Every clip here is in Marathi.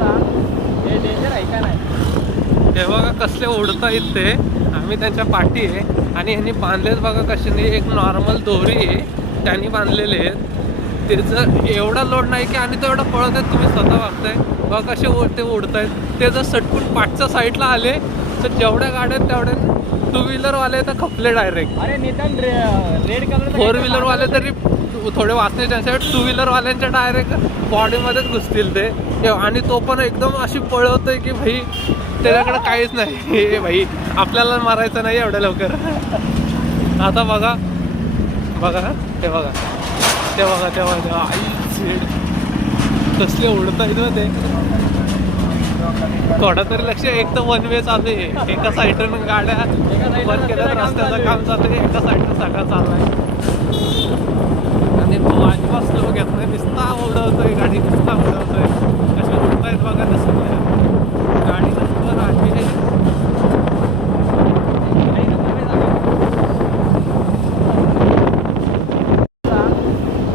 हे डेंजर आहे का नाही? हे बघा कसले उडतायत ते. आम्ही त्यांच्या पाठी आहे आणि ह्यांनी बांधलेत बघा कशाने. एक नॉर्मल दोरी आहे त्यांनी बांधलेले आहेत. त्याचं एवढा लोड नाही की आणि तो एवढा पळत आहेत. तुम्ही स्वतः बघताय बघा कसे ते उडतायत. ते जर सटकून पाठच्या साईडला आले तर जेवढ्या गाड्या आहेत तेवढ्या टू व्हीलरवाले तर खपले डायरेक्ट. अरे निदान रेड कलर फोर व्हीलरवाले तरी थोडे वाचले. त्यांच्या टू व्हीलरवाल्यांच्या डायरेक्ट बॉडीमध्येच घुसतील ते. आणि तो पण एकदम अशी पळवतोय की भाई त्याच्याकडे काहीच नाही. हे भाई आपल्याला मारायचं नाही एवढ्या लवकर. आता बघा बघा ते बघा ते बघा ते बघा आई झेड कसले उडतायत ना ते. थोडं तरी लक्ष. एक तर वन वे चालू आहे. एका साईडनं गाड्या बंद केल्या तर रस्त्याचं काम चालू आहे. एका साईडनं सगळं चालू आहे आणि तो अजिबात स्लो घेत नाही. नुसता उडवतोय गाडी. नुसता उडवतोय. कसे उडतायत बघा तसं गाडी नंतर आहे.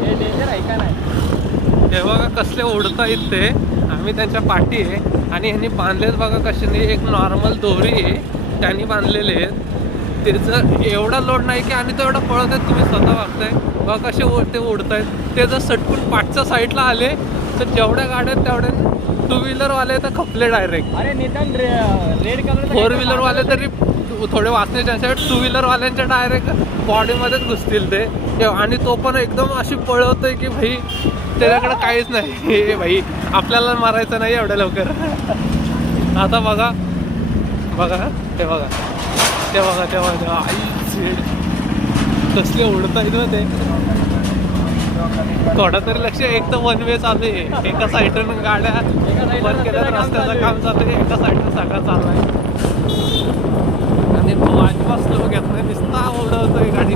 हे डेंजर आहे का नाही? हे बघा कसले उडतायत ते. आम्ही त्यांच्या पाठी आहे आणि ह्यांनी बांधलेत बघा कशाने. एक नॉर्मल दोरी आहे त्यांनी बांधलेले आहेत. त्याचं एवढा लोड नाही की आणि तो एवढा पळत आहेत. तुम्ही स्वतः बघताय बघा कसे ते उडतायत. ते जर सटकून पाठच्या साईडला आले तर जेवढ्या गाड्या आहेत तेवढ्या टू व्हीलरवाले तर खपले डायरेक्ट. अरे निदान रेड कलर फोर व्हीलरवाले तरी थोडे वाचले. त्यांच्या टू व्हीलरवाल्यांच्या डायरेक्ट बॉडीमध्येच घुसतील ते. आणि तो पण एकदम अशी पळवतोय की भाई त्याच्याकडे काहीच नाही. हे भाई आपल्याला मारायचं नाही एवढ्या लवकर. आता बघा बघा ते बघा ते बघा ते बघा आई झेड कसले उडतायत ना ते. थोडं तरी लक्ष. एक तर वन वे चालू आहे. एका साईडनं गाड्या बंद केल्या तर रस्त्याचं काम चालू आहे. एका साईडनं सगळं चालू आहे आणि तो अजिबात स्लो घेत नाही. नुसता उडवतोय गाडी.